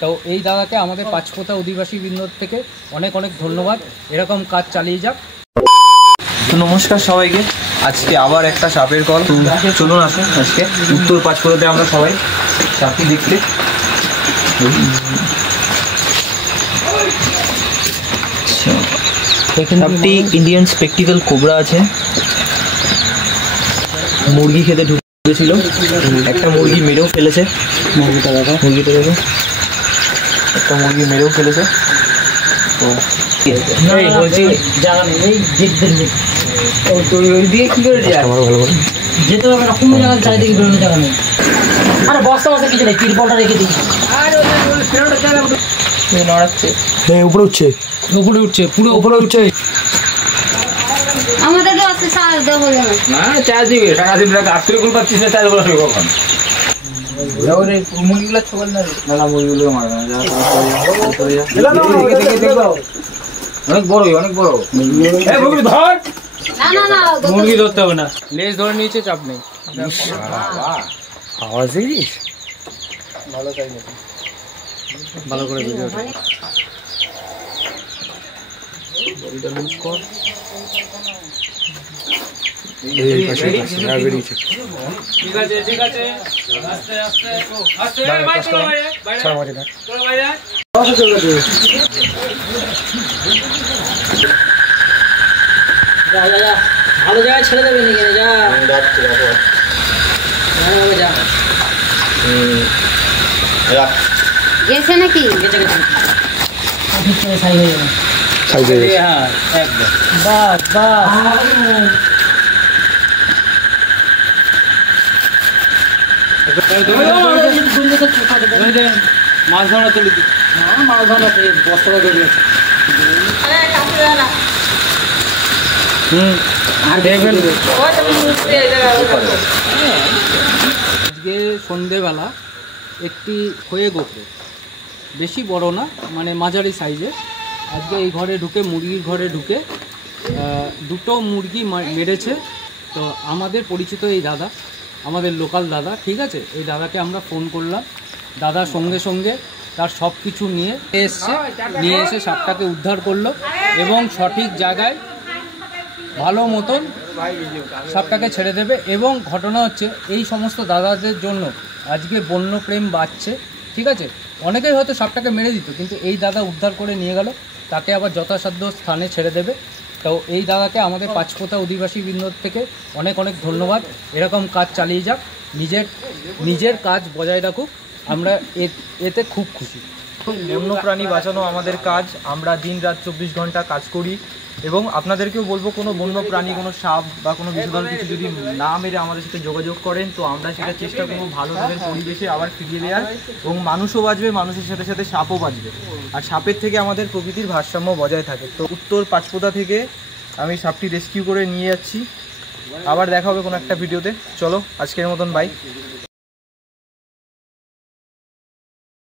তো এই দাদাকে আমাদের পাঁচপোতা অধিবাসী বৃন্দ থেকে অনেক অনেক ধন্যবাদ। এরকম কাজ চালিয়ে যাক। তো নমস্কার সবাইকে, আজকে আবার একটা সাপের কল। চলুন আসুন আজকে উত্তর পাঁচপোতাতে আমরা সবাই সাপটি দেখতে। সাপটি ইন্ডিয়ান স্পেকটিক্যাল কোবরা আছে। মুরগি খেতে ঢুকেছিল, একটা মুরগি মেরেও ফেলেছে। মুরগিটা দেখো একটা মুরগি মেরেও ফেলেছে। তো বলছি জায়গা নেই, ওই দিকে কি করে যায় ভালো করে যেতে হবে না, কোনো জায়গায় চারিদিকে বেরোনো জায়গা নেই। আরে বস্তা বস্তা কিছু নেই, তিরপলটা রেখে দিই। নড়াচ্ছে, উপরে উঠছে পুরো উপরে উঠছে। আমাদেরকে আছে চার্জ দেওয়া হলো না, চার্জ দিবে টাকা দিন টাকা আত্মীয় করে পাচ্ছিস না, চার্জ বলা কখন মুরগিগুলো ছবল না না মুরগিগুলো মারা না। অনেক বড় মুরগি ধর, না মুরগি ধরতে হবে না, লেজ ধরে নিয়েছে, চাপ নেই। আওয়াজ দিস ভালো করে ভিডিওটা লুজ কর। ঠিক আছে আস্তে আস্তে ভালো জায়গায় ছেড়ে দেবে নাকি? গেছে নাকি? হ্যাঁ একদম বাস মাছ ধরা চলে মাছ ধরা বস্তা ধরে আছে। আর দেখবেন আজকে সন্ধেবেলা একটি হয়ে গোপরে, বেশি বড় না, মানে মাঝারি সাইজে, আজকে এই ঘরে ঢুকে, মুরগির ঘরে ঢুকে দুটো মুরগি মেরেছে। তো আমাদের পরিচিত এই দাদা, আমাদের লোকাল দাদা, ঠিক আছে, এই দাদাকে আমরা ফোন করলাম। দাদা সঙ্গে সঙ্গে তার সব কিছু নিয়ে এসে সাপটাকে উদ্ধার করলো এবং সঠিক জায়গায় ভালো মতন সাপটাকে ছেড়ে দেবে। এবং ঘটনা হচ্ছে এই সমস্ত দাদাদের জন্য আজকে বন্যপ্রেম বাড়ছে, ঠিক আছে। অনেকেই হয়তো সাপটাকে মেরে দিত, কিন্তু এই দাদা উদ্ধার করে নিয়ে গেল, তাকে আবার যথাসাধ্য স্থানে ছেড়ে দেবে। তো এই দাদাকে আমাদের পাঁচপোতা অধিবাসী বৃন্দ থেকে অনেক অনেক ধন্যবাদ। এরকম কাজ চালিয়ে যাক, নিজের কাজ বজায় রাখুক, আমরা এতে খুব খুশি। বন্য প্রাণী বাঁচানো আমাদের কাজ, আমরা দিন রাত 24 ঘন্টা কাজ করি। এবং আপনাদেরকেও বলবো, কোনো বন্য প্রাণী, কোনো সাপ বা কোনো বিষধর কিছু যদি না মেরে আমাদের সাথে যোগাযোগ করেন, তো আমরা সেটা চেষ্টা করবো ভালো তাদের পরিবেশে আবার ফিরিয়ে দেওয়ার। এবং মানুষও বাঁচবে, মানুষের সাথে সাথে সাপও বাঁচবে, আর সাপের থেকে আমাদের প্রকৃতির ভারসাম্য বজায় থাকে। তো উত্তর পাঁচপোতা থেকে আমি সাপটি রেস্কিউ করে নিয়ে যাচ্ছি। আবার দেখা হবে কোনো একটা ভিডিওতে। চলো আজকের মতন বাই।